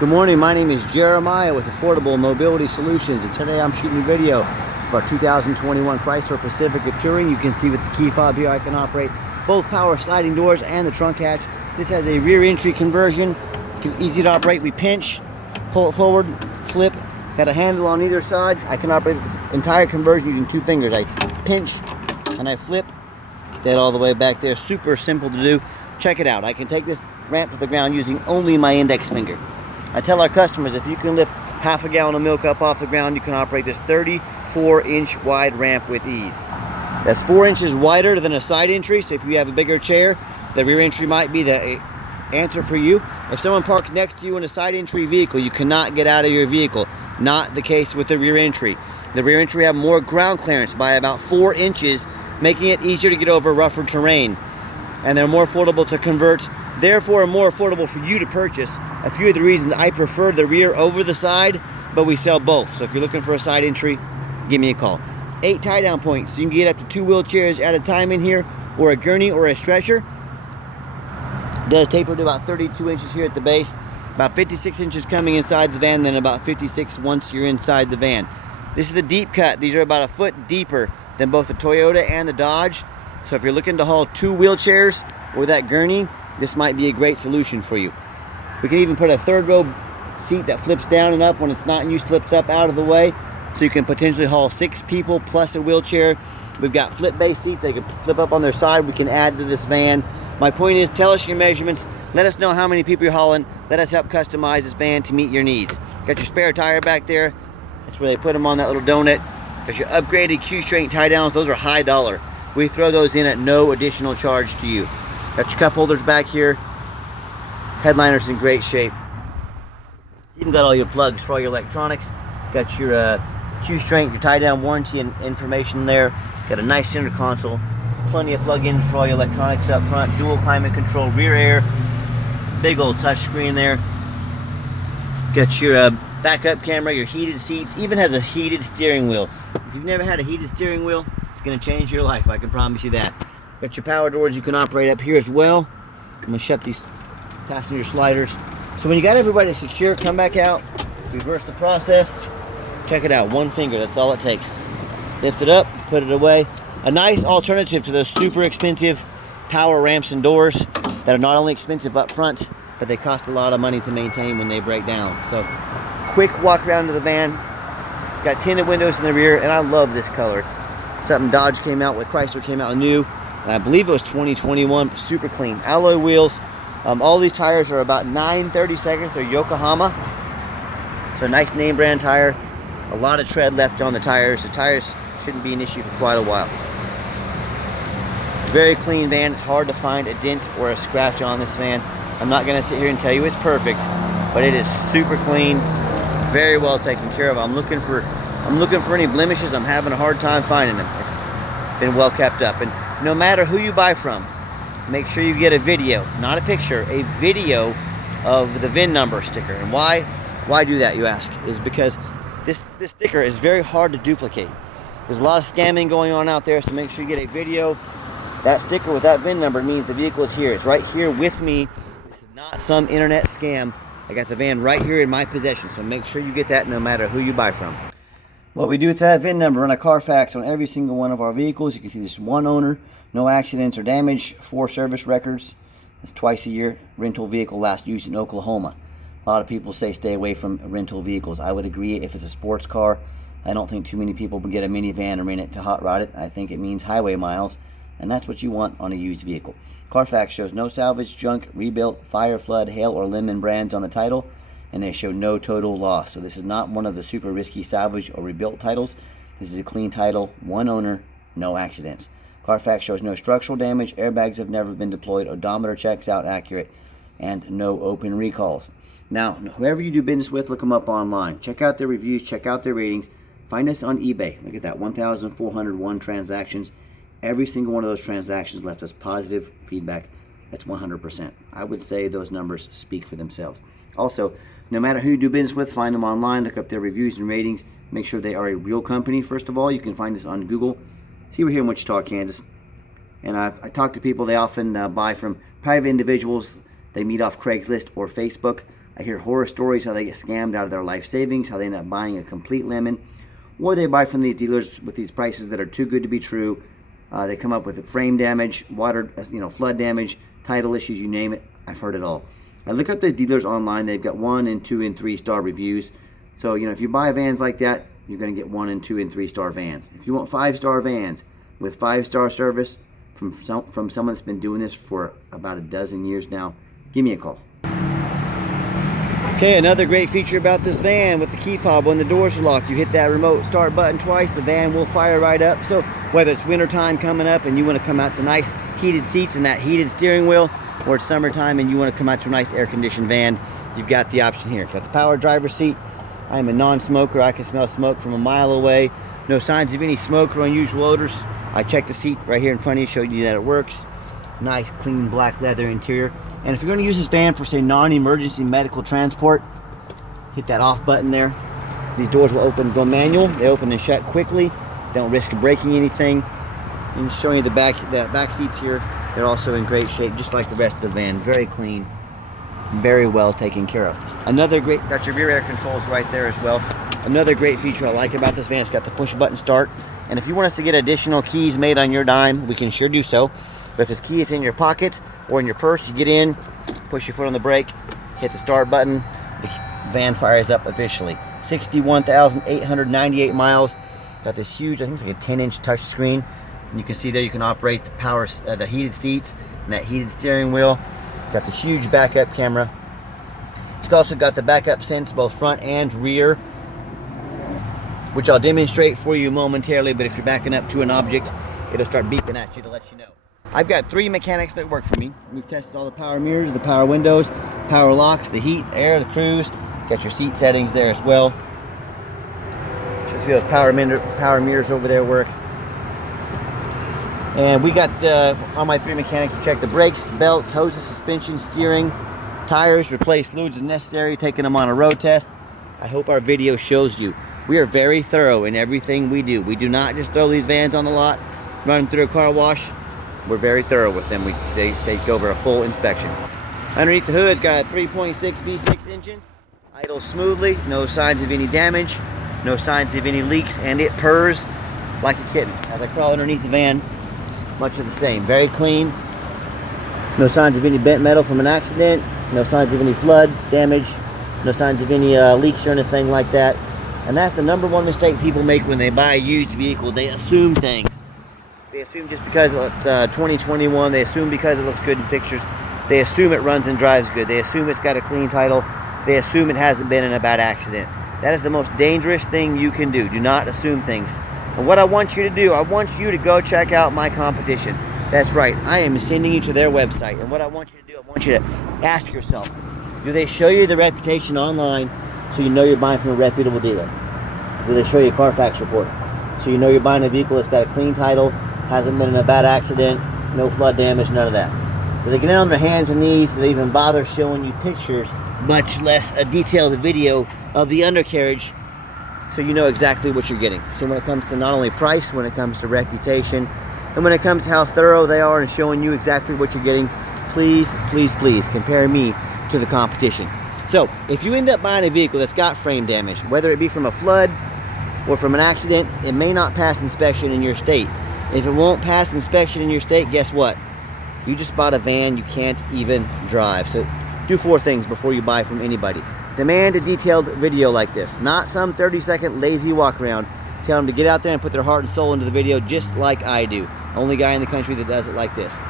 Good morning, my name is Jeremiah with Affordable Mobility Solutions, and today I'm shooting a video of our 2021 Chrysler Pacifica Touring. You can see with the key fob here I can operate both power sliding doors and the trunk hatch. This has a rear entry conversion. Easy to operate. We pinch, pull it forward, flip. Got a handle on either side. I can operate this entire conversion using two fingers. I pinch and I flip that all the way back there. Super simple to do. Check it out. I can take this ramp to the ground using only my index finger. I tell our customers, if you can lift half a gallon of milk up off the ground, you can operate this 34-inch wide ramp with ease. That's 4 inches wider than a side entry, so if you have a bigger chair, the rear entry might be the answer for you. If someone parks next to you in a side entry vehicle, you cannot get out of your vehicle. Not the case with the rear entry. The rear entry have more ground clearance by about 4 inches, making it easier to get over rougher terrain. And they're more affordable to convert, therefore more affordable for you to purchase. A few of the reasons I prefer the rear over the side, but we sell both. So if you're looking for a side entry, give me a call. 8 tie down points, so you can get up to 2 wheelchairs at a time in here, or a gurney or a stretcher. Does taper to about 32 inches here at the base, about 56 inches coming inside the van, then about 56 once you're inside the van. This is the deep cut. These are about a foot deeper than both the Toyota and the Dodge. So if you're looking to haul 2 wheelchairs or that gurney, this might be a great solution for you. We can even put a third row seat that flips down and up when it's not in use, flips up out of the way, so you can potentially haul 6 people plus a wheelchair. We've got flip base seats. They can flip up on their side. We can add to this van. My point is, tell us your measurements. Let us know how many people you're hauling. Let us help customize this van to meet your needs. Got your spare tire back there. That's where they put them on that little donut. Got your upgraded Q-strength tie downs. Those are high dollar. We throw those in at no additional charge to you. Got your cup holders back here. Headliner's in great shape. You even got all your plugs for all your electronics. Got your Q-strength, your tie-down warranty and information there. Got a nice center console. Plenty of plug-ins for all your electronics up front. Dual climate control, rear air. Big old touch screen there. Got your backup camera, your heated seats. Even has a heated steering wheel. If you've never had a heated steering wheel, it's going to change your life. I can promise you that. Got your power doors you can operate up here as well. I'm going to shut these passenger sliders. So when you got everybody secure, come back out, reverse the process. Check it out, one finger, that's all it takes. Lift it up, put it away. A nice alternative to those super expensive power ramps and doors that are not only expensive up front, but they cost a lot of money to maintain when they break down. So quick walk around to the van. Got tinted windows in the rear, and I love this color. It's something Dodge came out with, Chrysler came out new, and I believe it was 2021. Super clean, alloy wheels. All these tires are about 9/32. They're Yokohama. So a nice name brand tire. A lot of tread left on the tires. The tires shouldn't be an issue for quite a while. Very clean van. It's hard to find a dent or a scratch on this van. I'm not going to sit here and tell you it's perfect, but it is super clean, very well taken care of. I'm looking for any blemishes. I'm having a hard time finding them. It's been well kept up, and no matter who you buy from, make sure you get a video, not a picture, a video of the VIN number sticker. And why do that, you ask? Is because this sticker is very hard to duplicate. There's a lot of scamming going on out there, so make sure you get a video. That sticker with that VIN number means the vehicle is here. It's right here with me. This is not some internet scam. I got the van right here in my possession, so make sure you get that no matter who you buy from. What we do with that VIN number, run a Carfax on every single one of our vehicles. You can see this one owner, no accidents or damage, 4 service records. It's twice a year. Rental vehicle last used in Oklahoma. A lot of people say stay away from rental vehicles. I would agree if it's a sports car. I don't think too many people would get a minivan and rent it to hot rod it. I think it means highway miles, and that's what you want on a used vehicle. Carfax shows no salvage, junk, rebuilt, fire, flood, hail, or lemon brands on the title, and they show no total loss. So this is not one of the super risky salvage or rebuilt titles. This is a clean title, one owner, no accidents. Carfax shows no structural damage, airbags have never been deployed, odometer checks out accurate, and no open recalls. Now, whoever you do business with, look them up online. Check out their reviews, check out their ratings. Find us on eBay. Look at that, 1,401 transactions. Every single one of those transactions left us positive feedback. That's 100%. I would say those numbers speak for themselves. Also, no matter who you do business with, find them online, look up their reviews and ratings. Make sure they are a real company. First of all, you can find us on Google. See, we're here in Wichita, Kansas. And I talk to people, they often buy from private individuals they meet off Craigslist or Facebook. I hear horror stories how they get scammed out of their life savings, how they end up buying a complete lemon, or they buy from these dealers with these prices that are too good to be true. They come up with frame damage, water, flood damage, title issues, you name it. I've heard it all. I look up these dealers online. They've got 1 and 2 and 3 star reviews. So, if you buy vans like that, you're going to get 1 and 2 and 3 star vans. If you want 5-star vans with 5-star service from someone that's been doing this for about a dozen years now, give me a call. Okay, another great feature about this van with the key fob, when the doors are locked, you hit that remote start button twice, the van will fire right up. So whether it's winter time coming up and you want to come out to nice heated seats and that heated steering wheel, or it's summertime and you want to come out to a nice air-conditioned van, you've got the option here. Got the power driver's seat. I am a non-smoker. I can smell smoke from a mile away. No signs of any smoke or unusual odors. I checked the seat right here in front of you, showed you that it works. Nice, clean black leather interior. And if you're going to use this van for, say, non-emergency medical transport, hit that off button there. These doors will open and go manual. They open and shut quickly. Don't risk breaking anything. And showing you the back seats here. They're also in great shape, just like the rest of the van. Very clean, very well taken care of. Another great, got your rear air controls right there as well. Another great feature I like about this van, it's got the push button start. And if you want us to get additional keys made on your dime, we can sure do so. But if this key is in your pocket or in your purse, you get in, push your foot on the brake, hit the start button, the van fires up officially. 61,898 miles. Got this huge, I think it's like a 10-inch touch screen. And you can see there you can operate the power, the heated seats and that heated steering wheel. Got the huge backup camera. It's also got the backup sense, both front and rear, which I'll demonstrate for you momentarily. But if you're backing up to an object, it'll start beeping at you to let you know. I've got 3 mechanics that work for me. We've tested all the power mirrors, the power windows, power locks, the heat, air, the cruise. Got your seat settings there as well. You should see those power mirrors over there work. And we got on my 3 mechanics, check the brakes, belts, hoses, suspension, steering, tires, replace fluids as necessary, taking them on a road test. I hope our video shows you. We are very thorough in everything we do. We do not just throw these vans on the lot, run them through a car wash. We're very thorough with them. They go over a full inspection. Underneath the hood, it's got a 3.6 V6 engine. Idles smoothly, no signs of any damage, no signs of any leaks, and it purrs like a kitten. As I crawl underneath the van, much of the same. Very clean. No signs of any bent metal from an accident. No signs of any flood damage. No signs of any leaks or anything like that. And that's the #1 mistake people make when they buy a used vehicle. They assume things. They assume just because it's 2021, they assume because it looks good in pictures, they assume it runs and drives good. They assume it's got a clean title. They assume it hasn't been in a bad accident. That is the most dangerous thing you can do. Do not assume things. And what I want you to do, I want you to go check out my competition. That's right, I am sending you to their website. And what I want you to do, I want you to ask yourself, do they show you the reputation online so you know you're buying from a reputable dealer? Do they show you a Carfax report so you know you're buying a vehicle that's got a clean title, hasn't been in a bad accident, no flood damage, none of that? Do they get on their hands and knees? Do they even bother showing you pictures, much less a detailed video of the undercarriage, so you know exactly what you're getting? So when it comes to not only price, when it comes to reputation, and when it comes to how thorough they are in showing you exactly what you're getting, please, please, please compare me to the competition. So if you end up buying a vehicle that's got frame damage, whether it be from a flood or from an accident, it may not pass inspection in your state. If it won't pass inspection in your state, guess what? You just bought a van you can't even drive. So do 4 things before you buy from anybody. Demand a detailed video like this, not some 30-second lazy walk around. Tell them to get out there and put their heart and soul into the video just like I do. Only guy in the country that does it like this.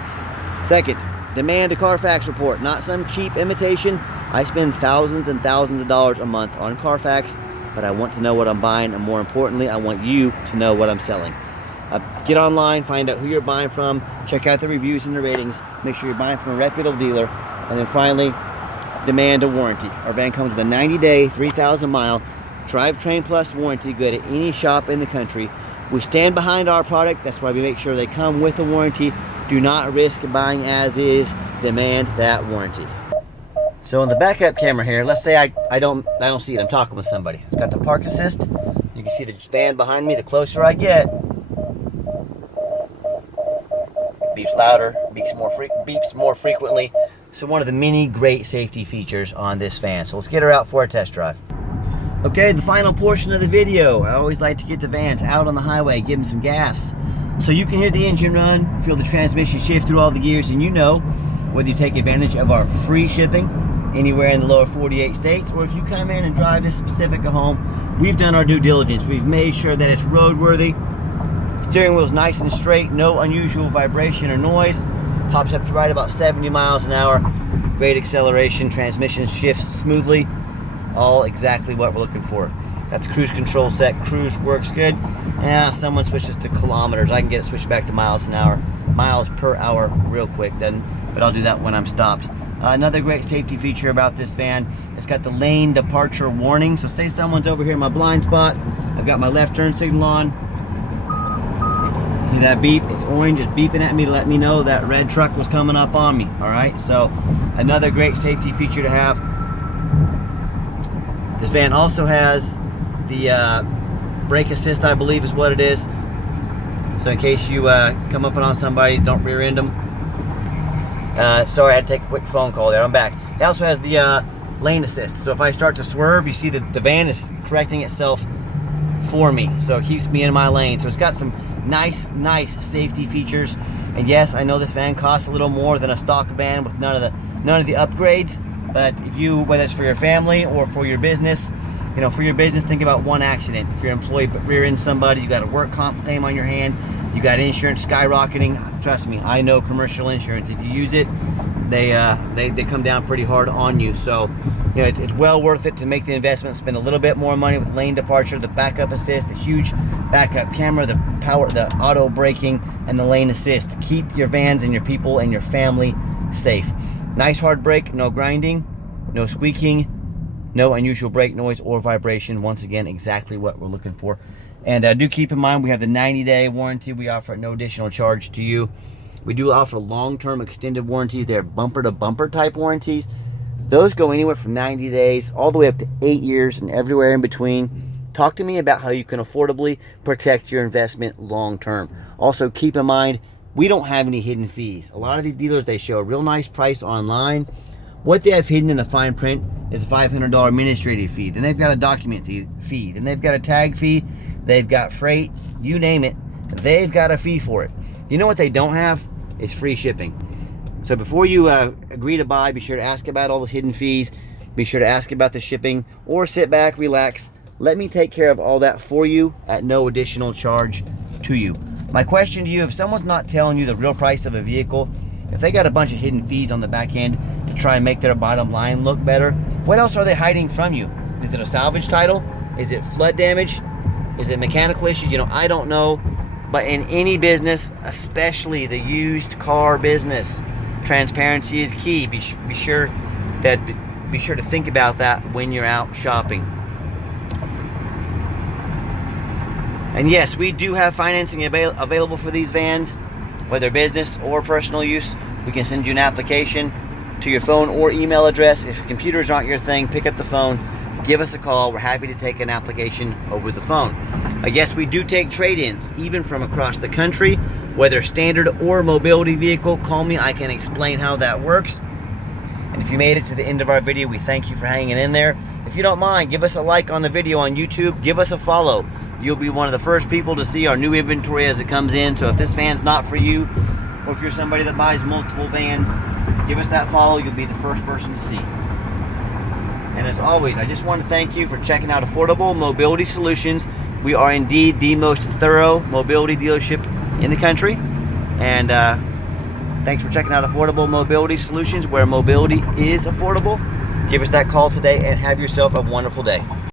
Second, demand a Carfax report, not some cheap imitation. I spend thousands and thousands of dollars a month on Carfax, but I want to know what I'm buying, and more importantly, I want you to know what I'm selling. Get online, find out who you're buying from, check out the reviews and the ratings, make sure you're buying from a reputable dealer, and then finally, demand a warranty. Our van comes with a 90-day, 3,000-mile drivetrain plus warranty, good at any shop in the country. We stand behind our product. That's why we make sure they come with a warranty. Do not risk buying as is. Demand that warranty. So on the backup camera here, let's say I don't see it. I'm talking with somebody. It's got the park assist. You can see the van behind me. The closer I get, beeps louder, beeps more frequently. So one of the many great safety features on this van. So let's get her out for a test drive. Okay, the final portion of the video. I always like to get the vans out on the highway, give them some gas, so you can hear the engine run, feel the transmission shift through all the gears, and you know whether you take advantage of our free shipping anywhere in the lower 48 states, or if you come in and drive this Pacifica home, we've done our due diligence. We've made sure that it's roadworthy. Steering wheel's nice and straight, no unusual vibration or noise. Pops up to right about 70 miles an hour. Great acceleration, transmission shifts smoothly. All exactly what we're looking for. Got the cruise control set, cruise works good. Someone switches to kilometers. I can get it switched back to miles an hour, miles per hour real quick then, but I'll do that when I'm stopped. Another great safety feature about this van, it's got the lane departure warning. So say someone's over here in my blind spot, I've got my left turn signal on. Hear that beep? It's orange, it's beeping at me to let me know that red truck was coming up on me. All right, so another great safety feature to have. This van also has the brake assist, I believe is what it is. So in case you come up on somebody, don't rear end them. Sorry, I had to take a quick phone call there. I'm back. It also has the lane assist. So if I start to swerve, you see that the van is correcting itself for me. So it keeps me in my lane. So it's got some nice safety features. And yes, I know this van costs a little more than a stock van with none of the upgrades. But if you, whether it's for your family or for your business, you know, for your business, think about one accident. If your employee rear-ends somebody, you got a work comp claim on your hand, you got insurance skyrocketing. Trust me, I know commercial insurance. If you use it, they come down pretty hard on you. So, you know, it's well worth it to make the investment, spend a little bit more money with lane departure, the backup assist, the huge backup camera, the power, the auto braking, and the lane assist. Keep your vans and your people and your family safe. Nice hard brake, no grinding, no squeaking, no unusual brake noise or vibration. Once again, exactly what we're looking for. And do keep in mind, we have the 90-day warranty we offer at no additional charge to you. We do offer long-term extended warranties. They're bumper-to-bumper type warranties. Those go anywhere from 90 days all the way up to 8 years and everywhere in between. Talk to me about how you can affordably protect your investment long-term. Also, keep in mind, we don't have any hidden fees. A lot of these dealers, they show a real nice price online. What they have hidden in the fine print is a $500 administrative fee. Then they've got a document fee. Then they've got a tag fee. They've got freight. You name it. They've got a fee for it. You know what they don't have? Is free shipping. So before you agree to buy, be sure to ask about all the hidden fees. Be sure to ask about the shipping, or sit back, relax. Let me take care of all that for you at no additional charge to you. My question to you, if someone's not telling you the real price of a vehicle, if they got a bunch of hidden fees on the back end to try and make their bottom line look better, what else are they hiding from you? Is it a salvage title? Is it flood damage? Is it mechanical issues? You know, I don't know. But in any business, especially the used car business, transparency is key. Be sure to think about that when you're out shopping. And yes, we do have financing available for these vans, whether business or personal use. We can send you an application to your phone or email address. If computers aren't your thing, pick up the phone, give us a call. We're happy to take an application over the phone. Yes, we do take trade-ins, even from across the country, whether standard or mobility vehicle. Call me, I can explain how that works. And if you made it to the end of our video, we thank you for hanging in there. If you don't mind, give us a like on the video on YouTube. Give us a follow. You'll be one of the first people to see our new inventory as it comes in. So if this van's not for you, or if you're somebody that buys multiple vans, give us that follow. You'll be the first person to see. And as always, I just want to thank you for checking out Affordable Mobility Solutions. We are indeed the most thorough mobility dealership in the country. And thanks for checking out Affordable Mobility Solutions, where mobility is affordable. Give us that call today and have yourself a wonderful day.